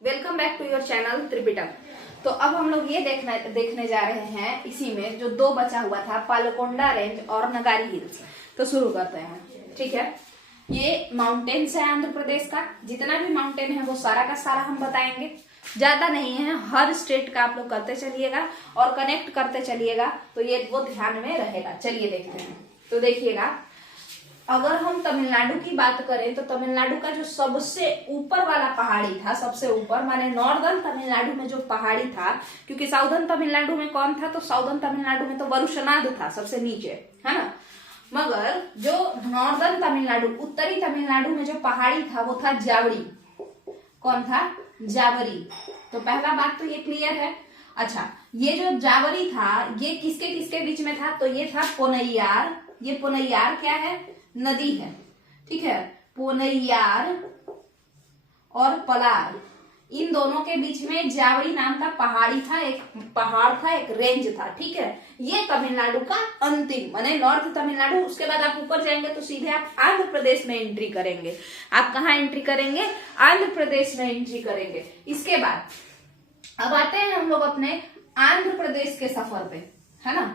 Welcome back to your channel Tripitak. तो अब हम लोग ये देखने जा रहे हैं इसी में जो दो बचा हुआ था, पालकोंडा रेंज और नगारी हिल्स। तो शुरू करते हैं, ठीक है। ये माउंटेन्स है आंध्र प्रदेश का, जितना भी माउंटेन है वो सारा का सारा हम बताएंगे, ज्यादा नहीं है। हर स्टेट का आप लोग करते चलिएगा और कनेक्ट करते चलिएगा, तो ये वो ध्यान में रहेगा। चलिए देखते हैं। तो देखिएगा, अगर हम तमिलनाडु की बात करें तो तमिलनाडु का जो सबसे ऊपर वाला पहाड़ी था, सबसे ऊपर माने नॉर्दर्न तमिलनाडु में जो पहाड़ी था, क्योंकि साउदर्न तमिलनाडु में कौन था, तो साउदर्न तमिलनाडु में तो वरुशनाद था सबसे नीचे, है ना। मगर जो नॉर्दर्न तमिलनाडु, उत्तरी तमिलनाडु में जो पहाड़ी था वो था जावड़ी। कौन था? जावरी। तो पहला बात तो ये क्लियर है। अच्छा, ये जो जावरी था ये किसके किसके बीच में था, तो ये था पोन्नैयार। ये पोन्नैयार क्या है? नदी है, ठीक है। पोन्नैयार और पलार, इन दोनों के बीच में जावड़ी नाम का पहाड़ी था, एक पहाड़ था, एक रेंज था, ठीक है। ये तमिलनाडु का अंतिम माने नॉर्थ तमिलनाडु। उसके बाद आप ऊपर जाएंगे तो सीधे आप आंध्र प्रदेश में एंट्री करेंगे। आप कहाँ एंट्री करेंगे? आंध्र प्रदेश में एंट्री करेंगे। इसके बाद अब आते हैं हम लोग अपने आंध्र प्रदेश के सफर पे, है ना।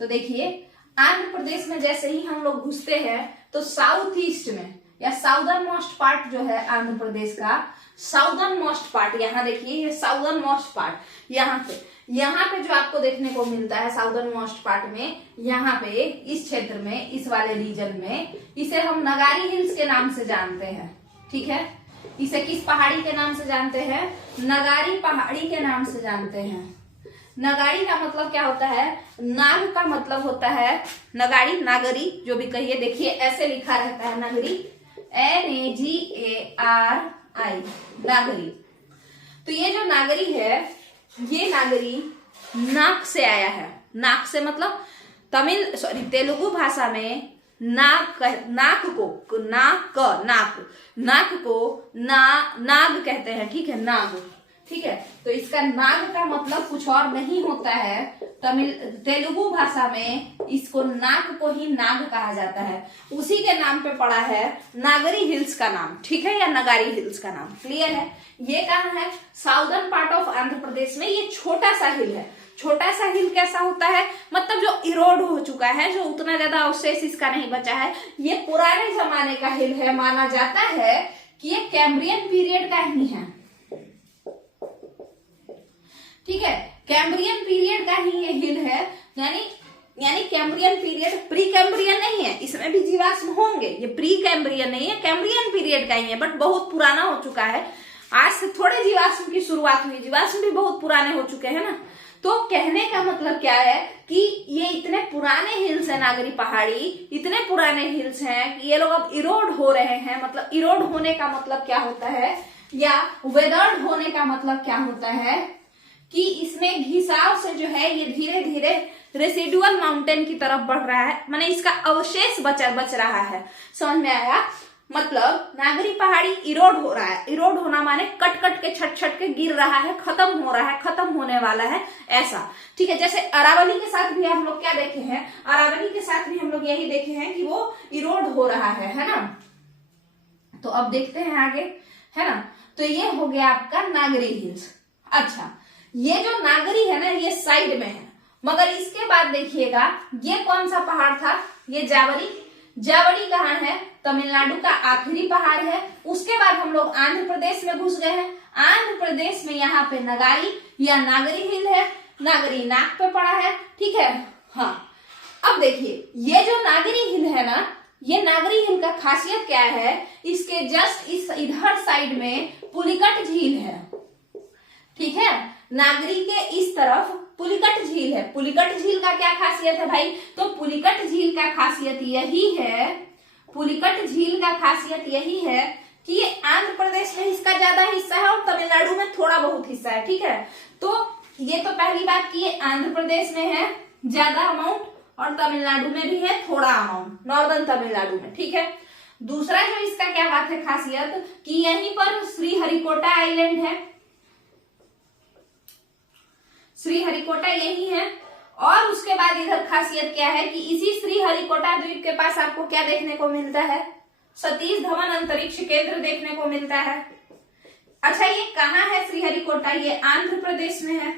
तो देखिए, आंध्र प्रदेश में जैसे ही हम लोग घुसते हैं तो साउथ ईस्ट में या साउदर्न मोस्ट पार्ट जो है आंध्र प्रदेश का, साउदर्न मोस्ट पार्ट, यहाँ देखिए ये साउदर्न मोस्ट पार्ट, यहाँ पे जो आपको देखने को मिलता है साउदर्न मोस्ट पार्ट में, यहाँ पे इस क्षेत्र में, इस वाले रीजन में, इसे हम नगारी हिल्स के नाम से जानते हैं, ठीक है। इसे किस पहाड़ी के नाम से जानते हैं? नगारी पहाड़ी के नाम से जानते हैं। नगाड़ी का मतलब क्या होता है? नाग का मतलब होता है नगाड़ी, नागरी जो भी कहिए। देखिए ऐसे लिखा रहता है नगरी, NAGARI, नागरी। तो ये जो नागरी है, ये नागरी नाक से आया है। नाक से मतलब तेलुगु भाषा में नाक को नाग कहते हैं, ठीक है, नाग, ठीक है। तो इसका नाग का मतलब कुछ और नहीं होता है। तेलुगु भाषा में इसको नाग को ही नाग कहा जाता है। उसी के नाम पे पड़ा है नागरी हिल्स का नाम, ठीक है, या नगारी हिल्स का नाम। क्लियर है? ये कहाँ है? Southern part of Andhra Pradesh में। ये छोटा सा हिल है। छोटा सा हिल कैसा होता है? मतलब जो इरोड हो चुका है, जो उतना ज्यादा अवशेष इसका नहीं बचा है। ये पुराने जमाने का हिल है। माना जाता है कि ये कैम्ब्रियन पीरियड का ही है, ठीक है। कैम्ब्रियन पीरियड का ही ये हिल है, यानी कैम्ब्रियन पीरियड, प्री कैम्ब्रियन नहीं है, इसमें भी जीवाश्म होंगे। ये प्री कैम्ब्रियन नहीं है, कैम्ब्रियन पीरियड का ही है, बट बहुत पुराना हो चुका है। आज से थोड़े जीवाश्म की शुरुआत हुई, जीवाश्म भी बहुत पुराने हो चुके हैं ना। तो कहने का मतलब क्या है कि ये इतने पुराने हिल्स है, नागरी पहाड़ी इतने पुराने हिल्स हैं कि ये लोग अब इरोड हो रहे हैं। मतलब इरोड होने का मतलब क्या होता है, या वेदर्ड होने का मतलब क्या होता है, कि इसमें घिसाव से जो है ये धीरे धीरे रेसिडुअल माउंटेन की तरफ बढ़ रहा है, माने इसका अवशेष बच रहा है। समझ में आया? मतलब नागरी पहाड़ी इरोड हो रहा है। इरोड होना माने कट कट के, छट छट के गिर रहा है, खत्म हो रहा है, खत्म होने वाला है, ऐसा, ठीक है। जैसे अरावली के साथ भी हम लोग क्या देखे हैं? अरावली के साथ भी हम लोग यही देखे हैं कि वो इरोड हो रहा है ना। तो अब देखते हैं आगे, है ना। तो ये हो गया आपका नागरी हिल्स। अच्छा, ये जो नागरी है ना, ये साइड में है, मगर इसके बाद देखिएगा ये कौन सा पहाड़ था? ये जावरी। जावरी कहाँ है? तमिलनाडु का आखिरी पहाड़ है। उसके बाद हम लोग आंध्र प्रदेश में घुस गए हैं। आंध्र प्रदेश में यहाँ पे नगारी या नागरी हिल है, नागरी नाक पे पड़ा है, ठीक है। हाँ, अब देखिए ये जो नागरी हिल है ना, ये नागरी हिल का खासियत क्या है? इसके जस्ट इधर साइड में पुलिकट झील है, ठीक है। नागरी के इस तरफ पुलिकट झील है। पुलिकट झील का क्या खासियत है भाई? तो पुलिकट झील का खासियत यही है, पुलिकट झील का खासियत यही है कि ये आंध्र प्रदेश में इसका ज्यादा हिस्सा है और तमिलनाडु में थोड़ा बहुत हिस्सा है, ठीक है। तो ये तो पहली बात कि ये आंध्र प्रदेश में है ज्यादा अमाउंट और तमिलनाडु में भी है थोड़ा अमाउंट, नॉर्दर्न तमिलनाडु में, ठीक है। दूसरा जो इसका क्या बात है खासियत, कि यहीं पर श्रीहरिकोटा आइलैंड है। श्रीहरिकोटा यही है। और उसके बाद इधर खासियत क्या है कि इसी श्रीहरिकोटा द्वीप के पास आपको क्या देखने को मिलता है? सतीश धवन अंतरिक्ष केंद्र देखने को मिलता है। अच्छा ये कहाँ है श्रीहरिकोटा? ये आंध्र प्रदेश में है।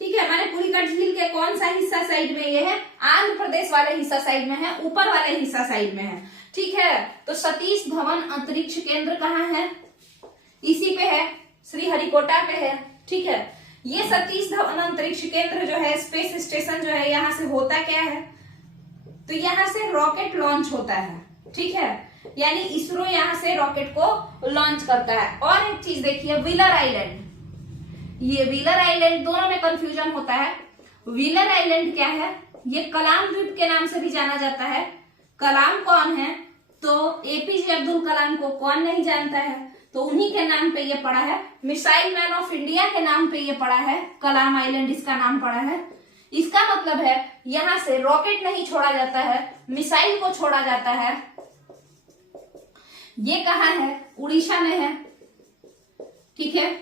ठीक है, हमारे पुलिका झील के कौन सा हिस्सा साइड में ये है? आंध्र प्रदेश वाले हिस्सा साइड में है, ऊपर वाले हिस्सा साइड में है। ठीक है, तो सतीश धवन अंतरिक्ष केंद्र कहाँ है? इसी पे है, श्रीहरिकोटा पे है। ठीक है, ये सतीश धवन अंतरिक्ष केंद्र जो है, स्पेस स्टेशन जो है, यहाँ से होता क्या है? तो यहाँ से रॉकेट लॉन्च होता है। ठीक है, यानी इसरो यहाँ से रॉकेट को लॉन्च करता है। और एक चीज देखिए, व्हीलर आइलैंड, ये व्हीलर आइलैंड, दोनों में कंफ्यूजन होता है। व्हीलर आइलैंड क्या है? ये कलाम द्वीप के नाम से भी जाना जाता है। कलाम कौन है? तो एपीजे अब्दुल कलाम को कौन नहीं जानता है? तो उन्हीं के नाम पे ये पड़ा है। मिसाइल मैन ऑफ इंडिया के नाम पे ये पड़ा है, कलाम आइलैंड इसका नाम पड़ा है। इसका मतलब है यहाँ से रॉकेट नहीं छोड़ा जाता है, मिसाइल को छोड़ा जाता है। ये कहाँ है? उड़ीसा में है। ठीक है,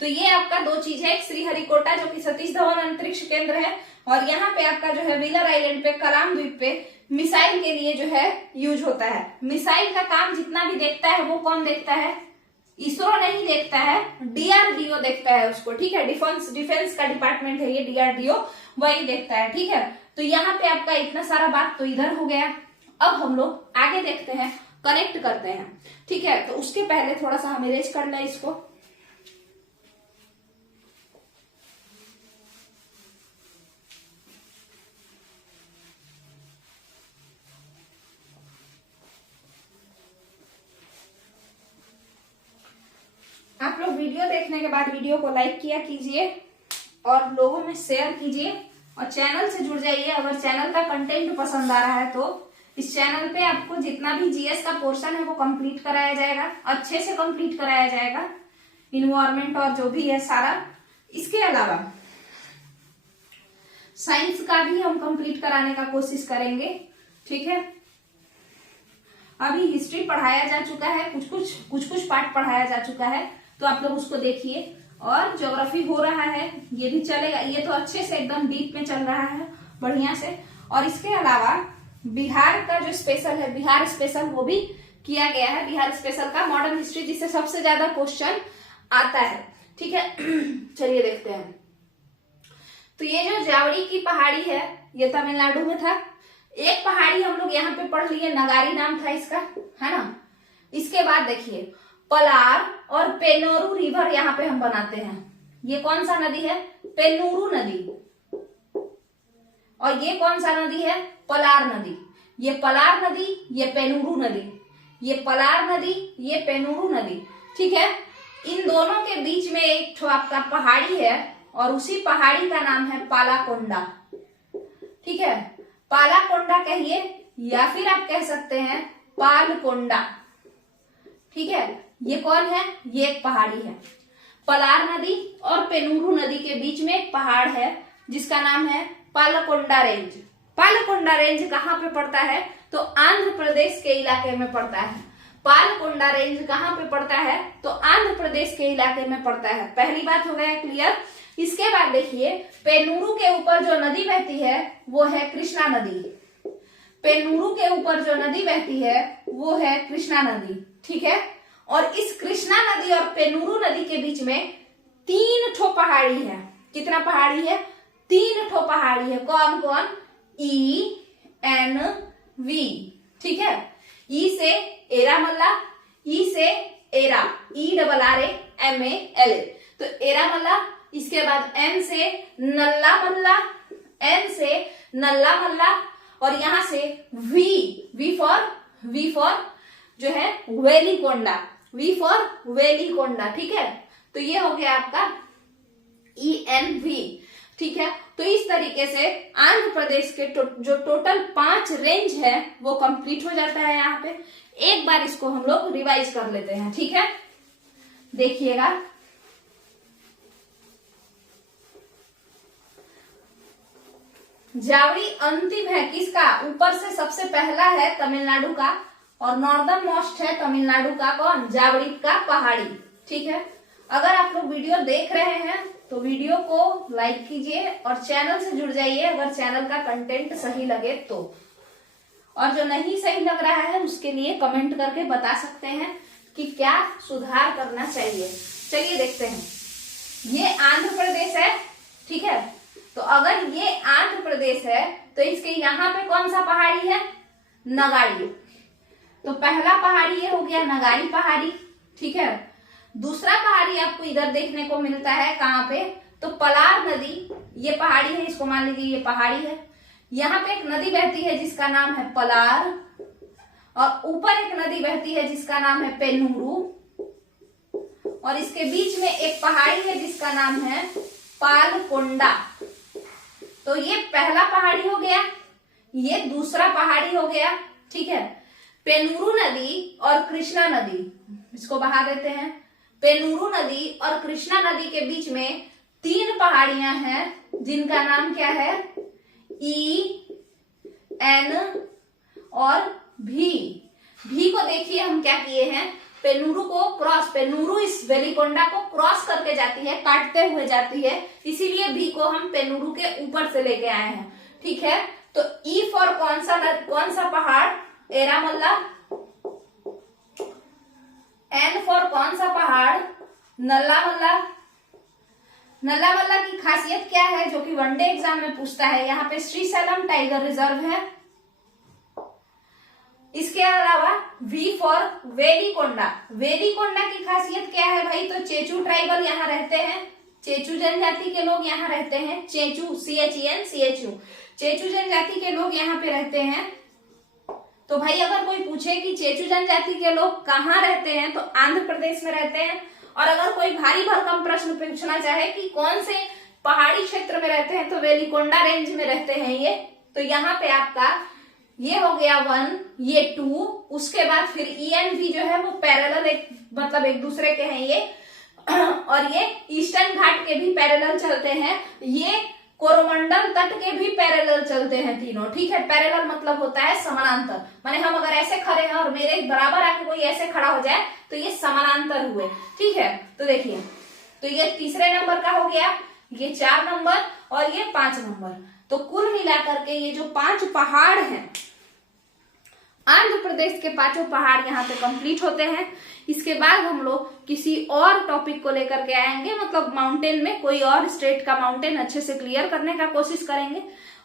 तो ये आपका दो चीज है, एक श्रीहरिकोटा जो कि सतीश धवन अंतरिक्ष केंद्र है, और यहाँ पे आपका जो है व्हीलर आइलैंड पे, कलाम द्वीप पे मिसाइल के लिए जो है यूज होता है। मिसाइल का काम जितना भी देखता है वो कौन देखता है? इसरो नहीं देखता है, डीआरडीओ देखता है उसको। ठीक है, डिफेंस का डिपार्टमेंट है ये, डीआरडीओ वही देखता है। ठीक है, तो यहाँ पे आपका इतना सारा बात तो इधर हो गया। अब हम लोग आगे देखते हैं, कनेक्ट करते हैं। ठीक है, तो उसके पहले थोड़ा सा हम इरेज कर लें इसको। आप लोग वीडियो देखने के बाद वीडियो को लाइक किया कीजिए और लोगों में शेयर कीजिए और चैनल से जुड़ जाइए। अगर चैनल का कंटेंट पसंद आ रहा है तो इस चैनल पे आपको जितना भी जीएस का पोर्शन है वो कंप्लीट कराया जाएगा, अच्छे से कंप्लीट कराया जाएगा, इन्वायरमेंट और जो भी है सारा। इसके अलावा साइंस का भी हम कंप्लीट कराने का कोशिश करेंगे। ठीक है, अभी हिस्ट्री पढ़ाया जा चुका है, कुछ पार्ट पढ़ाया जा चुका है, तो आप लोग उसको देखिए। और ज्योग्राफी हो रहा है, ये भी चलेगा, ये तो अच्छे से एकदम डीप में चल रहा है, बढ़िया से। और इसके अलावा बिहार का जो स्पेशल है, बिहार स्पेशल, वो भी किया गया है। बिहार स्पेशल का मॉडर्न हिस्ट्री, जिससे सबसे ज्यादा क्वेश्चन आता है। ठीक है, चलिए देखते हैं। तो ये जो जावड़ी की पहाड़ी है, ये तमिलनाडु में था। एक पहाड़ी हम लोग यहाँ पे पढ़ लिए, नगारी नाम था इसका, है ना। इसके बाद देखिए, पलार और पेन्नूरू रिवर यहाँ पे हम बनाते हैं। ये कौन सा नदी है? पेन्नूरू नदी। और ये कौन सा नदी है? पलार नदी। ये पलार नदी, ये पेन्नूरू नदी, ये पलार नदी, ये पेन्नूरू नदी। ठीक है, इन दोनों के बीच में एक आपका पहाड़ी है और उसी पहाड़ी का नाम है पालाकोंडा। ठीक है, पालाकोंडा कहिए या फिर आप कह सकते हैं पालकोंडा। ठीक है, ये कौन है? ये एक पहाड़ी है। पलार नदी और पेन्नूरू नदी के बीच में एक पहाड़ है जिसका नाम है पालकोंडा रेंज। पालकोंडा रेंज कहाँ पे पड़ता है? तो आंध्र प्रदेश के इलाके में पड़ता है। पालकोंडा रेंज कहाँ पे पड़ता है? तो आंध्र प्रदेश के इलाके में पड़ता है। पहली बात हो गया क्लियर। इसके बाद देखिए, पेन्नूरू के ऊपर जो नदी बहती है वो है कृष्णा नदी। पेन्नूरू के ऊपर जो नदी बहती है वो है कृष्णा नदी। ठीक है, और इस कृष्णा नदी और पेन्नूरू नदी के बीच में 3 ठो पहाड़ी है। कितना पहाड़ी है? 3 ठो पहाड़ी है। कौन कौन? ई, एन, वी। ठीक है, ई से एरामल्ला, ई से एरा, ERRAMALA, तो एरामल्ला। इसके बाद एन से नल्ला मल्ला, एन से नल्ला मल्ला, और यहां से वी फॉर जो है वेलिकोंडा, वी फॉर वेलिकोंडा। ठीक है, तो ये हो गया आपका ENV। ठीक है, तो इस तरीके से आंध्र प्रदेश के जो टोटल 5 रेंज है वो कंप्लीट हो जाता है। यहाँ पे एक बार इसको हम लोग रिवाइज कर लेते हैं। ठीक है, देखिएगा, जावड़ी अंतिम है किसका? ऊपर से सबसे पहला है तमिलनाडु का, और नॉर्दर्न मोस्ट है तमिलनाडु का कौन? जावड़ी का पहाड़ी। ठीक है, अगर आप लोग वीडियो देख रहे हैं तो वीडियो को लाइक कीजिए और चैनल से जुड़ जाइए अगर चैनल का कंटेंट सही लगे तो। और जो नहीं सही लग रहा है उसके लिए कमेंट करके बता सकते हैं कि क्या सुधार करना चाहिए। चलिए देखते हैं। ये आंध्र प्रदेश है, ठीक है। तो अगर ये आंध्र प्रदेश है तो इसके यहाँ पे कौन सा पहाड़ी है? नगाड़ी। तो पहला पहाड़ी ये हो गया नगाड़ी पहाड़ी, ठीक है। दूसरा पहाड़ी आपको इधर देखने को मिलता है, कहाँ पे? तो पलार नदी, ये पहाड़ी है, इसको मान लीजिए ये पहाड़ी है। यहाँ पे एक नदी बहती है जिसका नाम है पलार, और ऊपर एक नदी बहती है जिसका नाम है पेन्नूरू, और इसके बीच में एक पहाड़ी है जिसका नाम है पालकोंडा। तो ये पहला पहाड़ी हो गया, ये दूसरा पहाड़ी हो गया, ठीक है। पेन्नूरू नदी और कृष्णा नदी, इसको बहा देते हैं। पेन्नूरू नदी और कृष्णा नदी के बीच में 3 पहाड़ियां हैं जिनका नाम क्या है? ई, एन और भी। भी को देखिए हम क्या किए हैं, पेन्नूरू को क्रॉस, पेन्नूरू इस वेलिकोंडा को क्रॉस करके जाती है, काटते हुए जाती है, इसीलिए भी को हम पेन्नूरू के ऊपर से लेके आए हैं, ठीक है। तो ई फॉर कौन सा पहाड़? एरामल्ला। एन फॉर कौन सा पहाड़? नल्लामल्ला। नल्लामल्ला की खासियत क्या है जो कि वनडे एग्जाम में पूछता है? यहाँ पे श्रीशैलम टाइगर रिजर्व है। इसके अलावा वी फॉर वेलिकोंडा। वेलिकोंडा की खासियत क्या है भाई? तो चेचू ट्राइबल यहाँ रहते हैं, चेचू जनजाति के लोग यहाँ रहते हैं। चेचू, CHEN, चेचू जनजाति के लोग यहाँ पे रहते हैं। तो भाई अगर कोई पूछे कि चेचू जनजाति के लोग कहाँ रहते हैं, तो आंध्र प्रदेश में रहते हैं। और अगर कोई भारी भरकम प्रश्न पूछना चाहे कि कौन से पहाड़ी क्षेत्र में रहते हैं, तो वेलिकोंडा रेंज में रहते हैं ये। तो यहाँ पे आपका ये हो गया 1, ये 2, उसके बाद फिर ENV जो है वो पैरेलल, मतलब एक दूसरे के हैं ये, और ये ईस्टर्न घाट के भी पैरेलल चलते हैं, ये कोरोमंडल तट के भी पैरेलल चलते हैं तीनों, ठीक है। पैरेलल मतलब होता है समानांतर, माने हम अगर ऐसे खड़े हैं और मेरे बराबर आके कोई ऐसे खड़ा हो जाए तो ये समानांतर हुए, ठीक है। तो देखिए, तो ये तीसरे नंबर का हो गया, ये 4 नंबर और ये 5 नंबर। तो कुल मिलाकर के ये जो 5 पहाड़ हैं, आंध्र प्रदेश के 5 पहाड़ यहाँ पे कंप्लीट होते हैं। इसके बाद हम लोग किसी और टॉपिक को लेकर के आएंगे, मतलब माउंटेन में कोई और स्टेट का माउंटेन अच्छे से क्लियर करने का कोशिश करेंगे।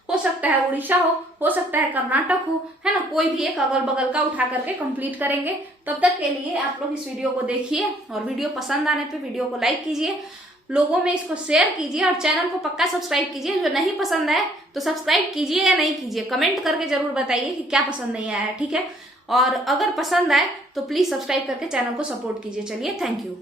हो सकता है उड़ीसा हो सकता है कर्नाटक हो, है ना, कोई भी एक अगल बगल का उठा करके कंप्लीट करेंगे। तब तक के लिए आप लोग इस वीडियो को देखिए, और वीडियो पसंद आने पे वीडियो को लाइक कीजिए, लोगों में इसको शेयर कीजिए, और चैनल को पक्का सब्सक्राइब कीजिए। जो नहीं पसंद आए तो सब्सक्राइब कीजिए या नहीं कीजिए, कमेंट करके जरूर बताइए कि क्या पसंद नहीं आया, ठीक है। और अगर पसंद आए तो प्लीज सब्सक्राइब करके चैनल को सपोर्ट कीजिए। चलिए, थैंक यू।